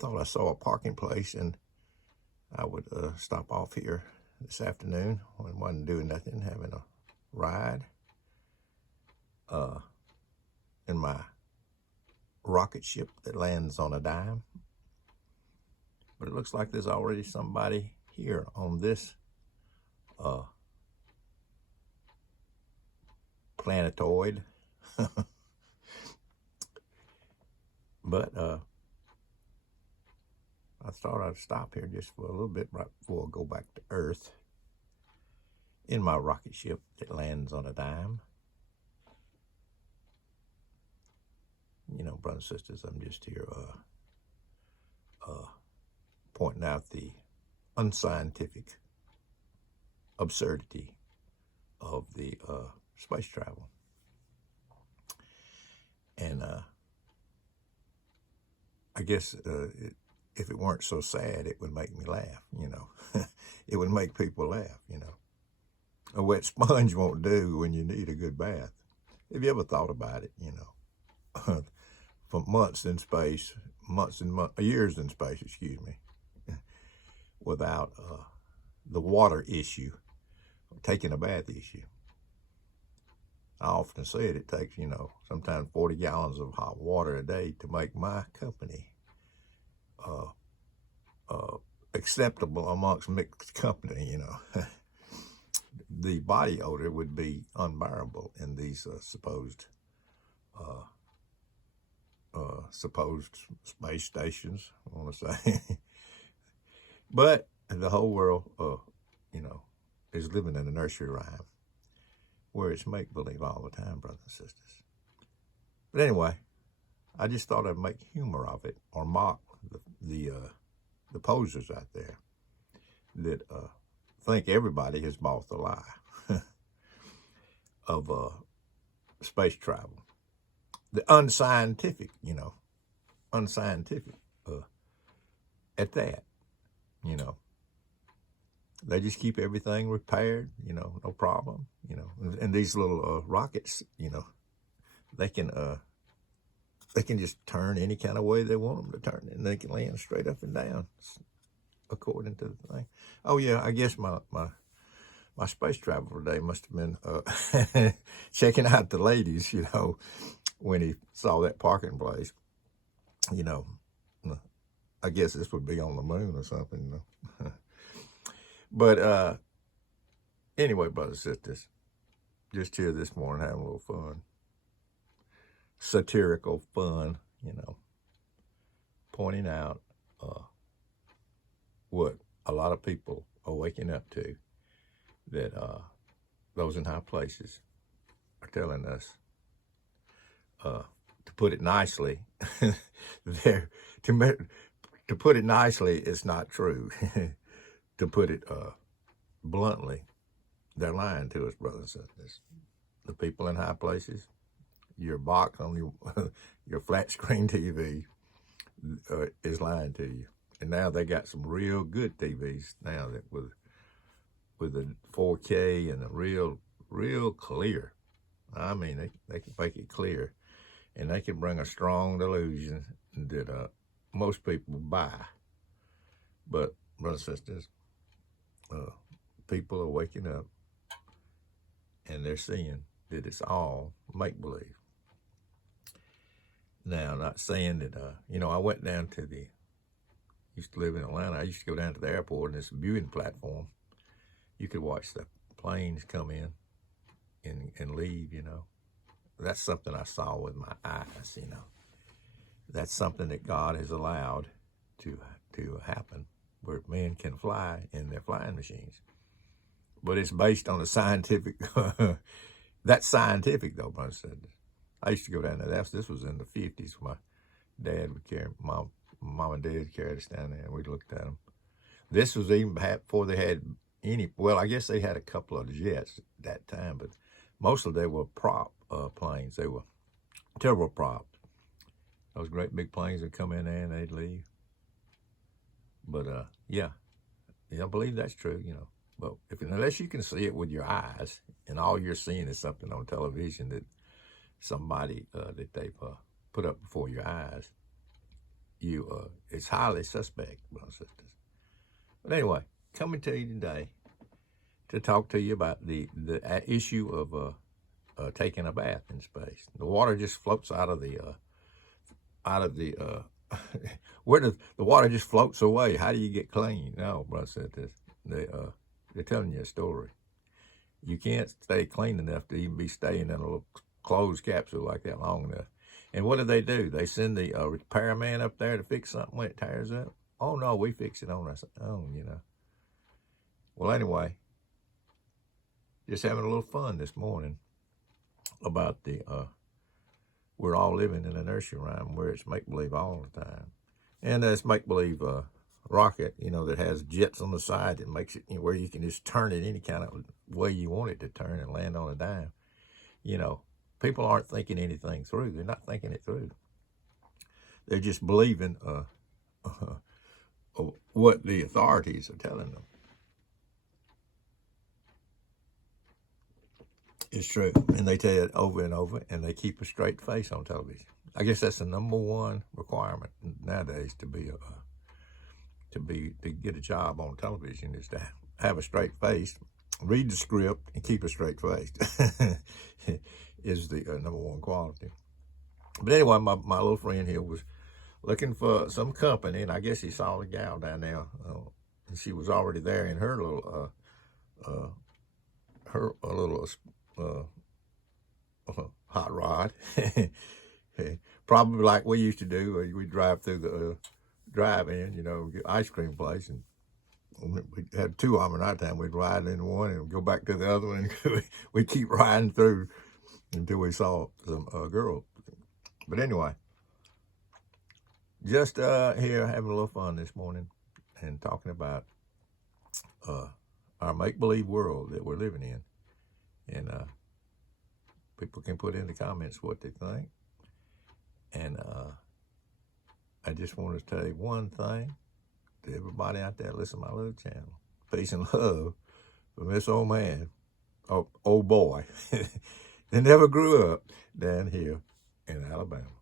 thought I saw a parking place, and I would stop off here this afternoon when I wasn't doing nothing, having a ride in my rocket ship that lands on a dime. But it looks like there's already somebody here on this planetoid. But I thought I'd stop here just for a little bit right before I go back to Earth in my rocket ship that lands on a dime. You know, brothers and sisters, I'm just here pointing out the unscientific absurdity of the space travel. And I guess if it weren't so sad, it would make me laugh, you know. It would make people laugh, you know. A wet sponge won't do when you need a good bath. Have you ever thought about it, you know? For months in space, years in space, excuse me, without the water issue, taking a bath issue. I often said it takes, you know, sometimes 40 gallons of hot water a day to make my company acceptable amongst mixed company, you know. The body odor would be unbearable in these supposed space stations, I want to say. But the whole world, you know, is living in a nursery rhyme where it's make-believe all the time, brothers and sisters. But anyway, I just thought I'd make humor of it, or mock the posers out there that think everybody has bought the lie of space travel. The unscientific, you know, unscientific at that, you know. They just keep everything repaired, you know, no problem, you know. And these little rockets, you know, they can just turn any kind of way they want them to turn, and they can land straight up and down according to the thing. Oh yeah, I guess my space travel today must have been checking out the ladies, you know, when he saw that parking place. You know, I guess this would be on the moon or something, you know. But anyway, brothers and sisters, just here this morning having a little fun. Satirical fun, you know, pointing out what a lot of people are waking up to, that those in high places are telling us, to put it nicely, to put it nicely, it's not true. To put it bluntly, they're lying to us, brothers and sisters. The people in high places, your box on your flat screen TV is lying to you. And now they got some real good TVs now that with the 4K and the real clear. I mean, they can make it clear, and they can bring a strong delusion that most people buy. But brothers and sisters, people are waking up and they're seeing that it's all make-believe. Now, I'm not saying that, you know, I went down to used to live in Atlanta. I used to go down to the airport, and this viewing platform, you could watch the planes come in and leave, you know. That's something I saw with my eyes, you know. That's something that God has allowed to happen, where men can fly in their flying machines. But it's based on a scientific, that's scientific though, brothers and sisters. I used to go down there. This was in the 50s. My dad would carry, mom and dad carried us down there, and we looked at them. This was even before they had any, well, I guess they had a couple of jets at that time, but mostly they were prop planes. They were turboprop. Those great big planes would come in there and they'd leave. But yeah, I believe that's true, you know. But unless you can see it with your eyes, and all you're seeing is something on television that somebody that they've put up before your eyes, it's highly suspect, brothers and sisters. But anyway, coming to you today to talk to you about the issue of taking a bath in space. The water just floats out of the where does the water just floats away? How do you get clean? No, brothers and sisters, they're telling you a story. You can't stay clean enough to even be staying in a little closed capsule like that long enough. And what do? They send the repairman up there to fix something when it tears up? Oh, no, we fix it on our own, you know. Well, anyway, just having a little fun this morning about we're all living in a nursery rhyme where it's make-believe all the time. And it's make-believe rocket, you know, that has jets on the side that makes it, you know, where you can just turn it any kind of way you want it to turn and land on a dime. You know, people aren't thinking anything through. They're not thinking it through. They're just believing what the authorities are telling them. It's true, and they tell it over and over, and they keep a straight face on television. I guess that's the #1 requirement nowadays to get a job on television is to have a straight face, read the script, and keep a straight face. Is the #1 quality. But anyway, my little friend here was looking for some company, and I guess he saw a gal down there, and she was already there in her little hot rod. Probably like we used to do. We drive through the drive-in, you know, get ice cream place, and we had 2 of them at our time. We'd ride in one and go back to the other one, and we'd keep riding through until we saw some girl. But anyway, just here having a little fun this morning and talking about our make-believe world that we're living in. And people can put in the comments what they think. And I just want to tell you one thing to everybody out there listening to my little channel. Peace and love from this old man, old boy, that never grew up down here in Alabama.